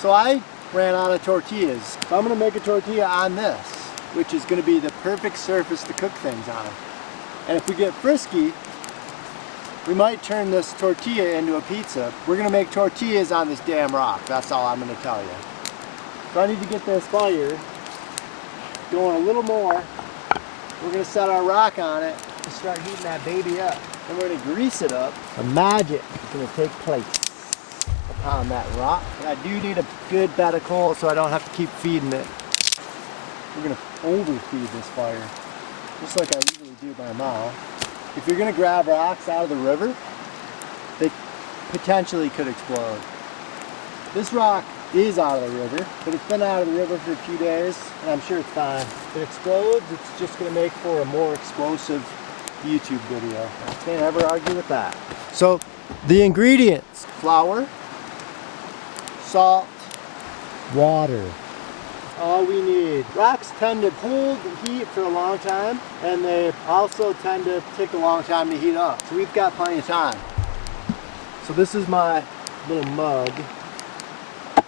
So I ran out of tortillas. So I'm gonna make a tortilla on this, which is gonna be the perfect surface to cook things on. And if we get frisky, we might turn this tortilla into a pizza. We're gonna make tortillas on this damn rock. That's all I'm gonna tell you. So I need to get this fire going a little more. We're gonna set our rock on it and start heating that baby up. And we're gonna grease it up. The magic is gonna take place upon that rock. And I do need a good bed of coal so I don't have to keep feeding it. We're gonna overfeed this fire, just like I usually do by mouth. If you're gonna grab rocks out of the river, they potentially could explode. This rock is out of the river, but it's been out of the river for a few days, and I'm sure it's fine. If it explodes, it's just gonna make for a more explosive YouTube video. I can't ever argue with that. So, the ingredients: flour, salt, water. All we need. Rocks tend to hold heat for a long time, and they also tend to take a long time to heat up. So we've got plenty of time. So this is my little mug.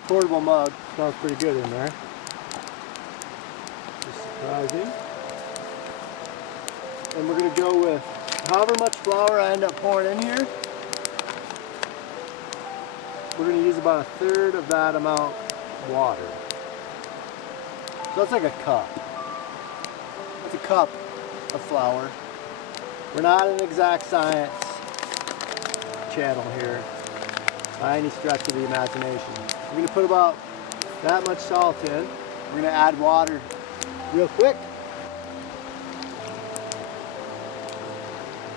Portable mug. Smells pretty good in there. Just surprising. And we're gonna go with however much flour I end up pouring in here. We're gonna use about 1/3 of that amount water. So that's like a cup. That's a cup of flour. We're not an exact science channel here by any stretch of the imagination. We're gonna put about that much salt in. We're gonna add water real quick.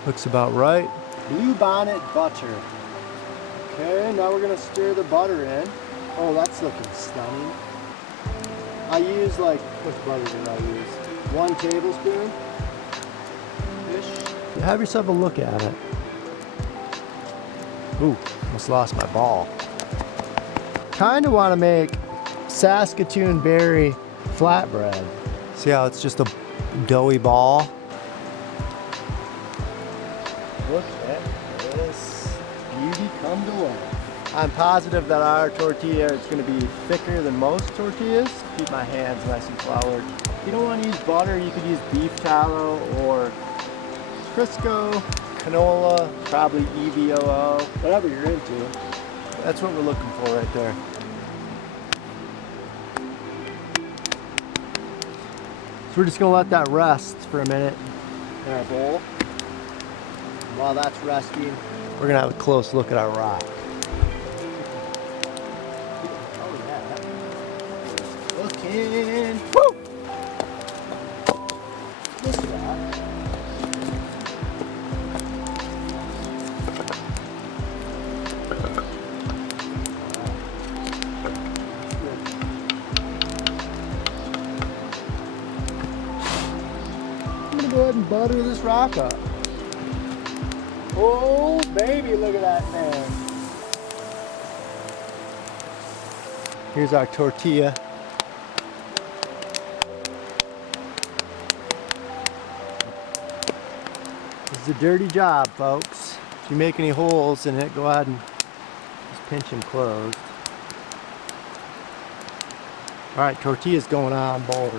Looks about right. Blue bonnet butter. Okay, now we're gonna stir the butter in. Oh, that's looking stunning. I use like, which butter did I use? 1 tablespoon ish. Have yourself a look at it. Ooh, almost lost my ball. Kind of want to make Saskatoon berry flatbread. See how it's just a doughy ball? Look at this beauty come to life. I'm positive that our tortilla is going to be thicker than most tortillas. Keep my hands nice and floured. If you don't want to use butter, you could use beef tallow or Crisco, canola, probably EVOO, whatever you're into. That's what we're looking for right there. So we're just going to let that rest for a minute in our bowl. And while that's resting, we're going to have a close look at our rock. Looking. Woo! This rock. I'm gonna go ahead and butter this rock up. Oh baby, look at that thing. Here's our tortilla. It's a dirty job, folks. If you make any holes in it, go ahead and just pinch them closed. Alright, tortilla's going on board.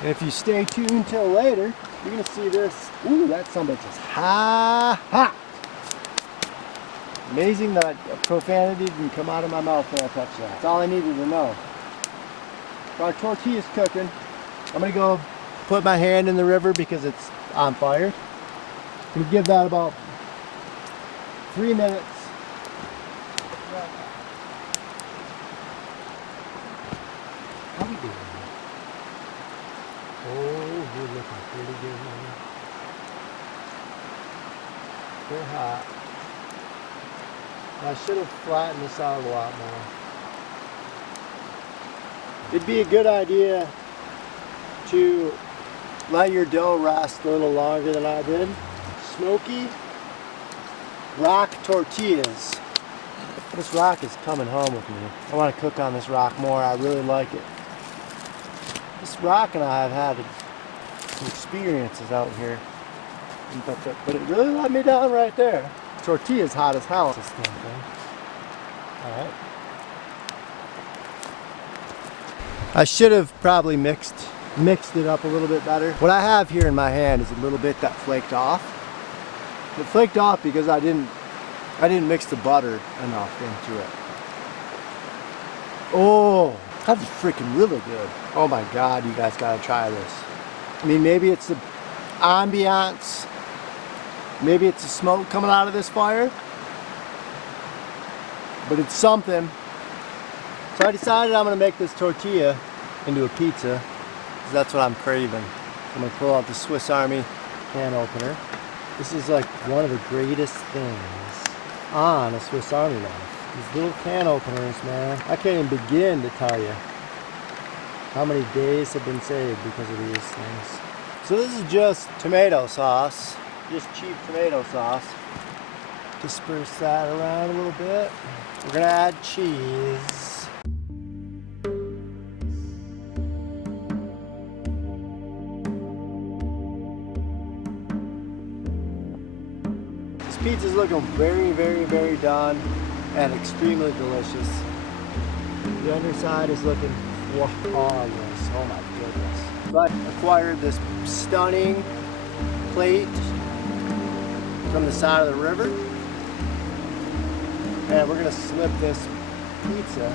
And if you stay tuned till later, you're going to see this. Ooh, that sumbitch is hot. Amazing that profanity didn't come out of my mouth when I touched that. That's all I needed to know. Our tortilla's cooking. I'm going to go put my hand in the river because it's on fire. I'm going to give that about 3 minutes. How we doing? Oh, you're looking pretty good, man. They're hot. I should have flattened this out a lot more. It'd be a good idea to let your dough rest a little longer than I did. Smoky rock tortillas. This rock is coming home with me. I want to cook on this rock more. I really like it. This rock and I have had some experiences out here. But it really let me down right there. Tortilla's hot as hell. This damn thing. All right. I should have probably mixed it up a little bit better. What I have here in my hand is a little bit that flaked off. It flaked off because I didn't mix the butter enough into it. Oh, that's freaking really good. Oh my God, you guys gotta try this. I mean, maybe it's the ambiance, maybe it's the smoke coming out of this fire, but it's something. So I decided I'm gonna make this tortilla into a pizza, because that's what I'm craving. I'm gonna pull out the Swiss Army can opener. This is like one of the greatest things on a Swiss Army knife. These little can openers, man. I can't even begin to tell you how many days have been saved because of these things. So this is just tomato sauce, just cheap tomato sauce. Disperse that around a little bit. We're gonna add cheese. This pizza's looking very, very, very done and extremely delicious. The underside is looking flawless. Oh my goodness. So I acquired this stunning plate from the side of the river. And we're gonna slip this pizza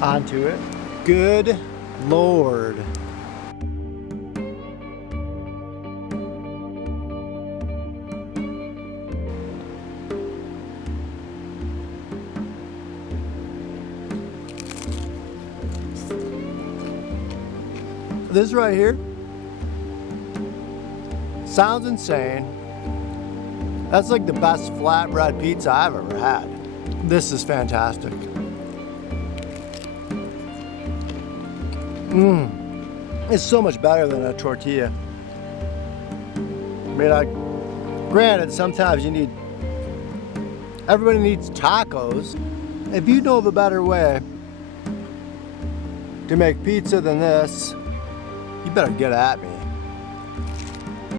onto it. Good Lord. This right here sounds insane. That's like the best flatbread pizza I've ever had. This is fantastic. It's so much better than a tortilla. I mean, granted, sometimes everybody needs tacos. If you know of a better way to make pizza than this, you better get at me.